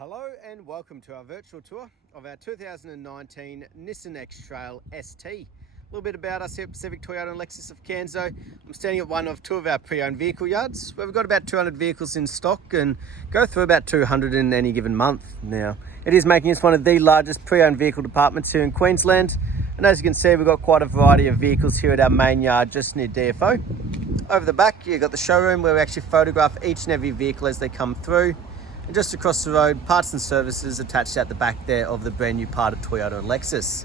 Hello and welcome to our virtual tour of our 2019 Nissan X-Trail ST. A little bit about us here at Pacific Toyota and Lexus of Canso. I'm standing at one of two of our pre-owned vehicle yards where we've got about 200 vehicles in stock and go through about 200 in any given month. Now, it is making us one of the largest pre-owned vehicle departments here in Queensland. And as you can see, we've got quite a variety of vehicles here at our main yard just near DFO. Over the back, you've got the showroom where we actually photograph each and every vehicle as they come through. And just across the road, parts and services attached at the back there of the brand new part of Toyota and Lexus.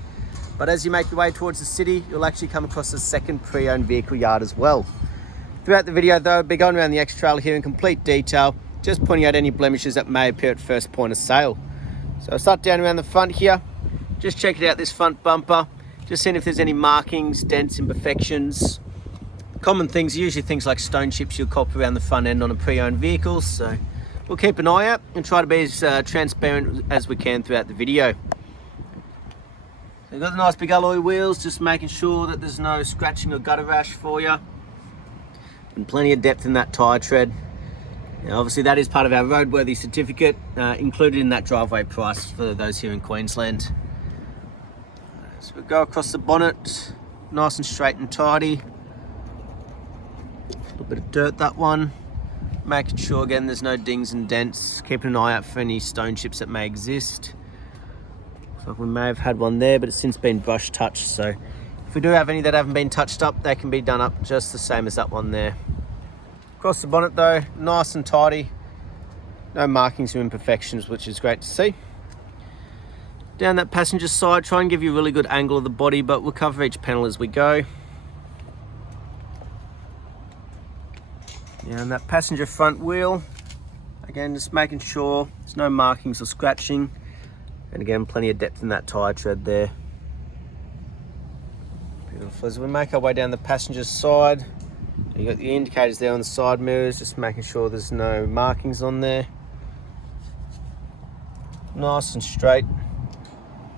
But as you make your way towards the city, you'll actually come across a second pre-owned vehicle yard as well. Throughout the video though, I'll be going around the X-Trail here in complete detail, just pointing out any blemishes that may appear at first point of sale. So I'll start down around the front here, just checking out this front bumper, just seeing if there's any markings, dents, imperfections. Common things, usually things like stone chips you'll cop around the front end on a pre-owned vehicle, so we'll keep an eye out and try to be as transparent as we can throughout the video. So we've got the nice big alloy wheels, just making sure that there's no scratching or gutter rash for you. And plenty of depth in that tyre tread. Now, obviously that is part of our roadworthy certificate, included in that driveway price for those here in Queensland. So we'll go across the bonnet, nice and straight and tidy. A little bit of dirt, that one. Making sure again there's no dings and dents, keeping an eye out for any stone chips that may exist. Looks like we may have had one there, but it's since been brush touched, so if we do have any that haven't been touched up, they can be done up just the same as that one there. Across the bonnet though, nice and tidy, no markings or imperfections, which is great to see. Down that passenger side, try and give you a really good angle of the body, but we'll cover each panel as we go. Yeah, and that passenger front wheel, again just making sure there's no markings or scratching, and again plenty of depth in that tyre tread there. Beautiful. As we make our way down the passenger side, you got the indicators there on the side mirrors, just making sure there's no markings on there. Nice and straight.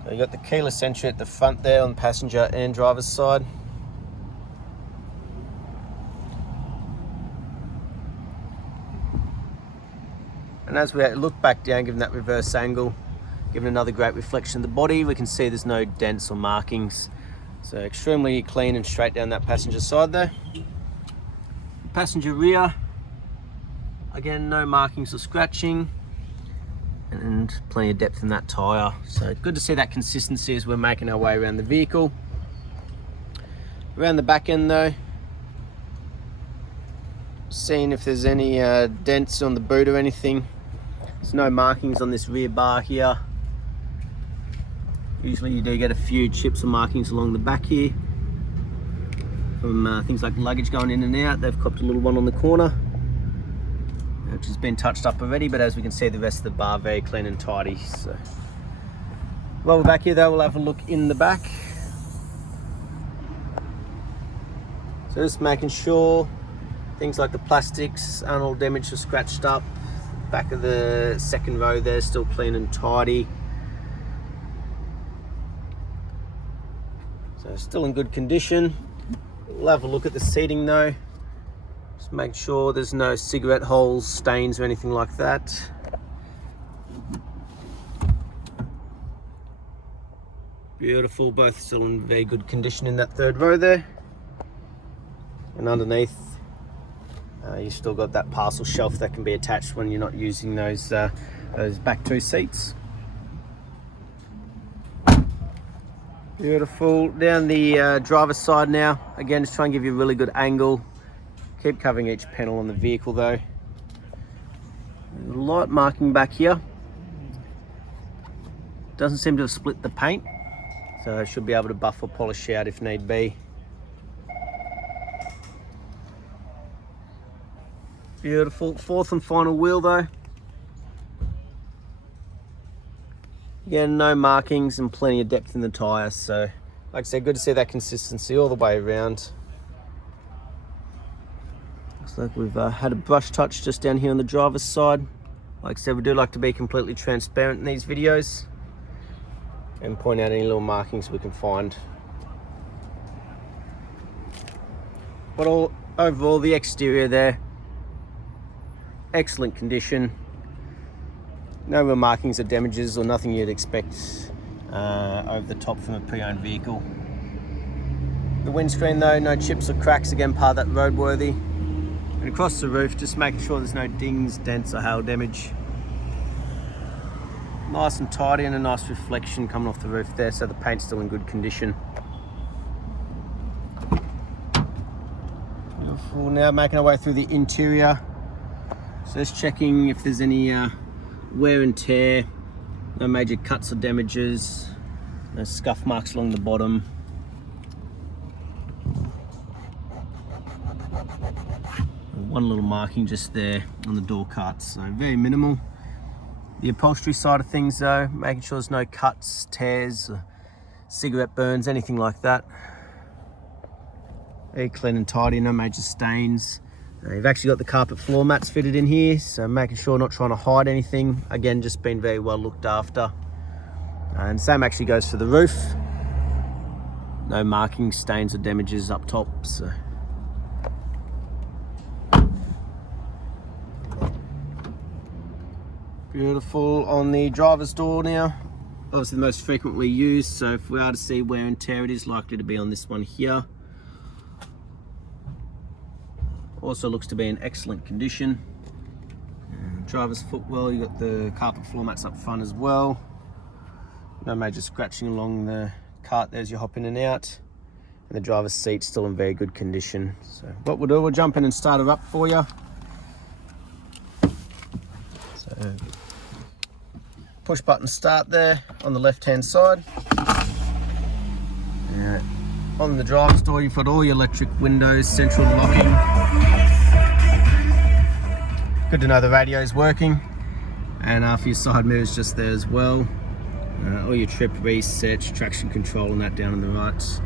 So you got the keyless entry at the front there on the passenger and driver's side. And as we look back down, given that reverse angle, given another great reflection of the body, we can see there's no dents or markings. So extremely clean and straight down that passenger side there. Passenger rear, again, no markings or scratching, and plenty of depth in that tyre. So good to see that consistency as we're making our way around the vehicle. Around the back end though, seeing if there's any dents on the boot or anything. There's no markings on this rear bar here. Usually you do get a few chips or markings along the back here from things like luggage going in and out. They've copped a little one on the corner, which has been touched up already, but as we can see, the rest of the bar very clean and tidy. So while we're back here though, we'll have a look in the back. So just making sure things like the plastics aren't all damaged or scratched up. Back of the second row there, still clean and tidy. So still in good condition. We'll have a look at the seating though. Just make sure there's no cigarette holes, stains or anything like that. Beautiful, both still in very good condition in that third row there. And underneath, you've still got that parcel shelf that can be attached when you're not using those back two seats. Beautiful. Down the driver's side now, again just try and give you a really good angle. Keep covering each panel on the vehicle though. There's a light marking back here. Doesn't seem to have split the paint, so I should be able to buff or polish out if need be. Beautiful. Fourth and final wheel though. Again, no markings and plenty of depth in the tyres. So, like I said, good to see that consistency all the way around. Looks like we've had a brush touch just down here on the driver's side. Like I said, we do like to be completely transparent in these videos and point out any little markings we can find. But overall, the exterior there, excellent condition. No real markings or damages or nothing you'd expect over the top from a pre-owned vehicle. The windscreen though, no chips or cracks, again part of that roadworthy. And across the roof, just making sure there's no dings, dents or hail damage. Nice and tidy, and a nice reflection coming off the roof there, so the paint's still in good condition. Beautiful. Now making our way through the interior. So just checking if there's any wear and tear, no major cuts or damages, no scuff marks along the bottom. One little marking just there on the door cuts, so very minimal. The upholstery side of things though, making sure there's no cuts, tears, cigarette burns, anything like that. Very clean and tidy, no major stains. You've actually got the carpet floor mats fitted in here, so making sure not trying to hide anything. Again, just been very well looked after. And same actually goes for the roof. No markings, stains or damages up top. So. Beautiful on the driver's door now. Obviously the most frequently used, so if we are to see wear and tear, it is likely to be on this one here. Also looks to be in excellent condition. Driver's footwell, you got the carpet floor mats up front as well. No major scratching along the cart there as you hop in and out. And the driver's seat's still in very good condition. So what we'll do, we'll jump in and start her up for you. So push button start there on the left hand side. On the driver's door, you've got all your electric windows, central locking. Good to know the radio is working. And for your side mirrors just there as well. All your trip resets, traction control and that down on the right.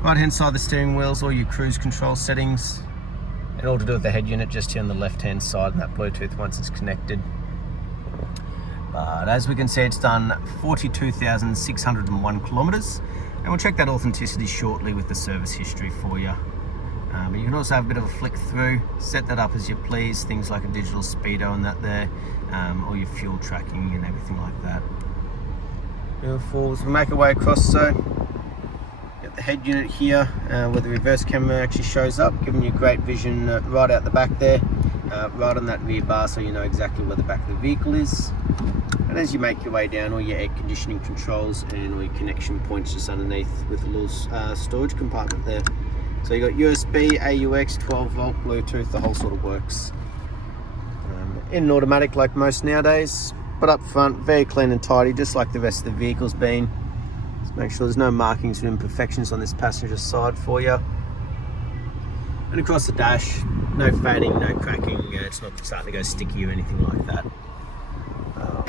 Right hand side of the steering wheels, all your cruise control settings. And all to do with the head unit just here on the left hand side, and that Bluetooth once it's connected. But as we can see, it's done 42,601 kilometers. And we'll check that authenticity shortly with the service history for you. But you can also have a bit of a flick through, set that up as you please, things like a digital speedo and that there, or your fuel tracking and everything like that. Beautiful. So we'll make our way across, so get the head unit here where the reverse camera actually shows up, giving you great vision right out the back there, right on that rear bar, so you know exactly where the back of the vehicle is. And as you make your way down, all your air conditioning controls and all your connection points just underneath with a little storage compartment there. So you got USB, AUX, 12 volt, Bluetooth, the whole sort of works. In an automatic like most nowadays, but up front, very clean and tidy, just like the rest of the vehicle's been. Just make sure there's no markings or imperfections on this passenger side for you. And across the dash, no fading, no cracking, it's not starting to go sticky or anything like that.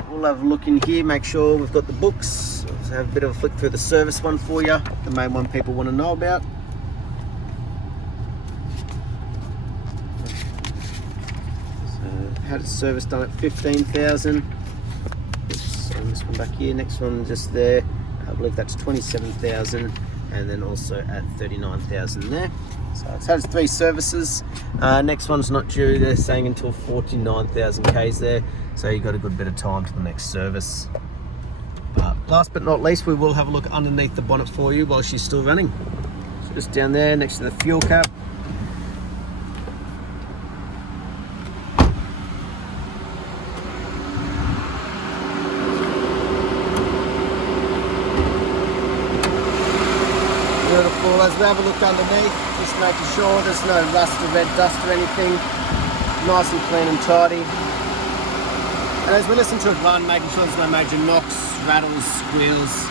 We'll have a look in here, make sure we've got the books. Let's have a bit of a flick through the service one for you, the main one people want to know about. So, had its service done at 15,000. Oops, on this one back here, next one just there. I believe that's 27,000, and then also at 39,000 there. So it's had 3 services. Next one's not due, they're saying until 49,000 Ks there. So you've got a good bit of time to the next service. Last but not least, we will have a look underneath the bonnet for you while she's still running. So just down there next to the fuel cap. Beautiful. As we have a look underneath, just making sure there's no rust or red dust or anything. Nice and clean and tidy. And as we listen to it run, making sure there's no major knocks, rattles, squeals.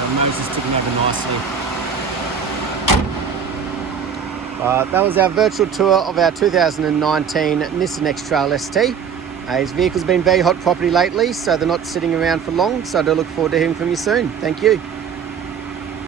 The motor's ticking over nicely. That was our virtual tour of our 2019 Nissan X-Trail ST. His vehicle's been very hot property lately, so they're not sitting around for long, so I do look forward to hearing from you soon. Thank you.